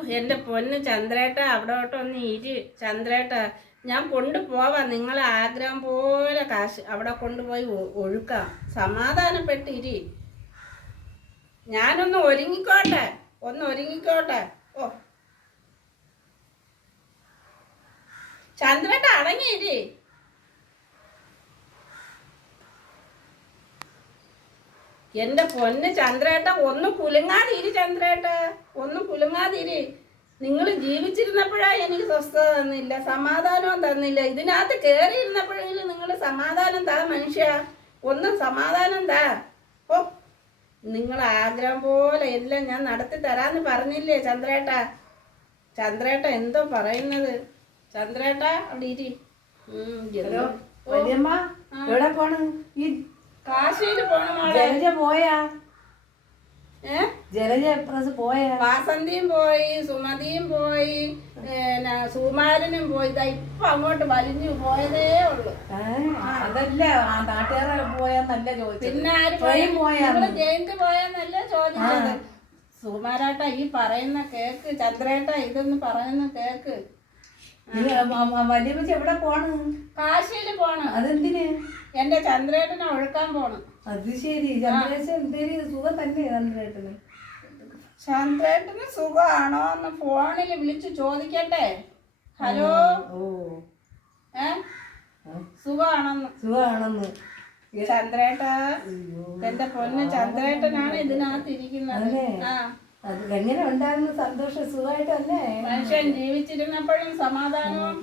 ഓ, എന്റെ പൊന്ന് ചന്ദ്രേട്ട അവിടോട്ടൊന്ന് ഇരി. ചന്ദ്രേട്ട ഞാൻ കൊണ്ടുപോവാം. നിങ്ങൾ ആഗ്രഹം പോലെ കാശ് അവിടെ കൊണ്ടുപോയി ഒഴുക്കാം. സമാധാനപ്പെട്ട് ഇരി. ഞാനൊന്ന് ഒരുങ്ങിക്കോട്ടെ. ഒന്ന് ഒരുങ്ങിക്കോട്ടെ. ഓ. ചന്ദ്രേട്ട അടങ്ങിയിരി. എന്റെ പൊന്ന് ചന്ദ്രേട്ട ഒന്ന് കുലുങ്ങാതിരി ചന്ദ്രേട്ട. ഒന്ന് കുലുങ്ങാതിരി നിങ്ങൾ ജീവിച്ചിരുന്നപ്പോഴാ എനിക്ക് സ്വസ്ഥത തന്നില്ല സമാധാനവും തന്നില്ല. ഇതിനകത്ത് കയറിയിരുന്നപ്പോഴെങ്കിലും നിങ്ങൾ സമാധാനം താ മനുഷ്യ. ഒന്ന് സമാധാനം താ. ഓ നിങ്ങൾ ആഗ്രഹം പോലെ എല്ലാം ഞാൻ നടത്തി തരാന്ന് പറഞ്ഞില്ലേ ചന്ദ്രേട്ട? ചന്ദ്രേട്ട എന്തോ പറയുന്നത്? ചന്ദ്രേട്ട അവിടെ ഇരി. എവിടെ പോണ്? ഈ കാശിയിൽ പോണ മോളെ. ജലജ പോയാ? ഏ? ജലജ എപ്രസ് പോയാ? വാസന്തിയും പോയി സുമതിയും പോയി പിന്നെ സുമാരനും പോയി. ഇതാ ഇപ്പൊ അങ്ങോട്ട് വലിഞ്ഞു പോയതേ ഉള്ളു. അതല്ല ആ നാട്ടുകാരെ പോയാ നല്ല ചോദിച്ചത്. പിന്നെ ആര് ട്രെയിൻ പോയാ? നിങ്ങൾ ജയന്ത് പോയെന്നല്ലേ ചോദിച്ചത്? സുമാരാട്ട ഈ പറയുന്ന കേക്ക് ചന്ദ്രേട്ട ഇതൊന്ന് പറയുന്ന കേക്ക്. വലിയ എവിടെ പോണ്? കാശിയിൽ പോണം. അതെന്തിന്? എന്റെ ചന്ദ്രേട്ടനെ ഒഴുക്കാൻ പോണം. അത് ശരി. ചന്ദ്രേശൻ എന്തേലും സുഖം തന്നെ ചന്ദ്രേട്ടന്? ചന്ദ്രേട്ടന് സുഖമാണോ എന്ന് ഫോണിൽ വിളിച്ച് ചോദിക്കണ്ടേ? ഹലോ? ഓ. ഏ? സുഖമാണെന്ന് സുഖമാണെന്ന് ചന്ദ്രേട്ട. എന്റെ പൊന്ന് ചന്ദ്രേട്ടനാണ് ഇതിനകത്ത് ഇരിക്കുന്നത് അതെ. ആ. അത് എങ്ങനെ ഉണ്ടായിരുന്നു? സന്തോഷം സുഖമായിട്ടല്ലേ? മനുഷ്യൻ ജീവിച്ചിരുന്നപ്പോഴും സമാധാനവും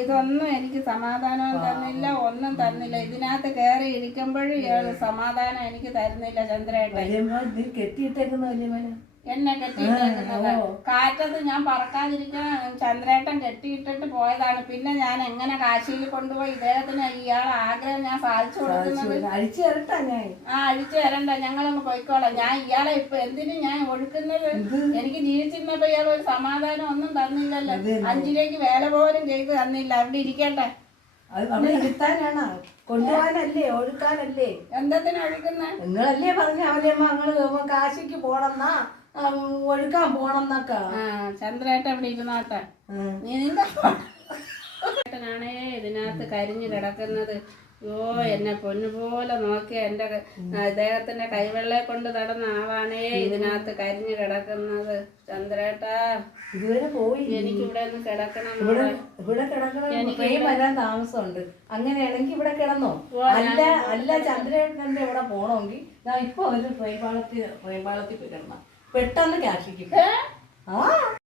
ഇതൊന്നും എനിക്ക് സമാധാനവും തന്നില്ല ഒന്നും തന്നില്ല. ഇതിനകത്ത് കയറി ഇരിക്കുമ്പോഴും സമാധാനം എനിക്ക് തരുന്നില്ല ചന്ദ്രേട്ടൻ. വലിയ കെട്ടിയിട്ടേക്കുന്ന വല്യമ്മന എന്നെ കെട്ടിയിട്ടേക്കുന്നത് ഓ. കാറ്റത്ത് ഞാൻ പറക്കാതിരിക്കാൻ ചന്ദ്രേട്ടൻ കെട്ടിയിട്ടിട്ട് പോയതാണ്. പിന്നെ ഞാൻ എങ്ങനെ കാശിയിൽ കൊണ്ടുപോയി ഇദ്ദേഹത്തിന് ഇയാളെ ആഗ്രഹം ഞാൻ സാധിച്ചു കൊടുക്കുന്നത്? അഴിച്ചു തരട്ടാ ഞാൻ. ആ അഴിച്ചു തരണ്ട. ഞങ്ങളങ്ങ് പോയിക്കോളാം. ഞാൻ ഇയാളെ ഇപ്പൊ എന്തിനു ഞാൻ ഒഴുക്കുന്നത്? എനിക്ക് ജീവിച്ചിരുന്നപ്പോ ഇയാൾ ഒരു സമാധാനം ഒന്നും തന്നില്ലല്ലോ. അഞ്ചിലേക്ക് വേല പോലും ചെയ്ത് തന്നില്ല. അവിടെ ഇരിക്കട്ടെ. കൊണ്ടുപോകാനല്ലേ? ഒഴുക്കാനല്ലേ? എന്തെന്തിനാ ഒഴുക്കുന്ന? നിങ്ങളല്ലേ പറഞ്ഞ അവലമ്മ ഞങ്ങൾ കാശിക്ക് പോണെന്നാ ഒഴുക്കാൻ പോണെന്നൊക്കെ. ചന്ദ്രേട്ട ഇവിടെ ഇരുന്നാട്ടെ. നീ നിന്റെ ഇതിനകത്ത് കരിഞ്ഞു കിടക്കുന്നത്. ഓ എന്നെ പൊന്നുപോലെ നോക്കി എന്റെ ക- ഇദ്ദേഹത്തിന്റെ കൈവെള്ളയെ കൊണ്ട് നടന്ന ആവാണേ ഇതിനകത്ത് കരിഞ്ഞു കിടക്കുന്നത്. ചന്ദ്രേട്ടാ ഇതുവരെ പോയി. എനിക്കിവിടെ ഒന്ന് കിടക്കണം ഇവിടെ ഇവിടെ കിടക്കണം. വരാൻ താമസമുണ്ട്. അങ്ങനെയാണെങ്കിൽ ഇവിടെ കിടന്നോ. അല്ല അല്ല ചന്ദ്രേട്ടന്റെ ഇവിടെ പോണമെങ്കിൽ ഞാൻ ഇപ്പൊ ഒരു ട്രെയിൻ പ്രേമാളത്തിൽ ട്രെയിൻ പാളത്തിൽ പോയി കിടന്ന. പെട്ടെന്ന് കാശിക്കും ആ.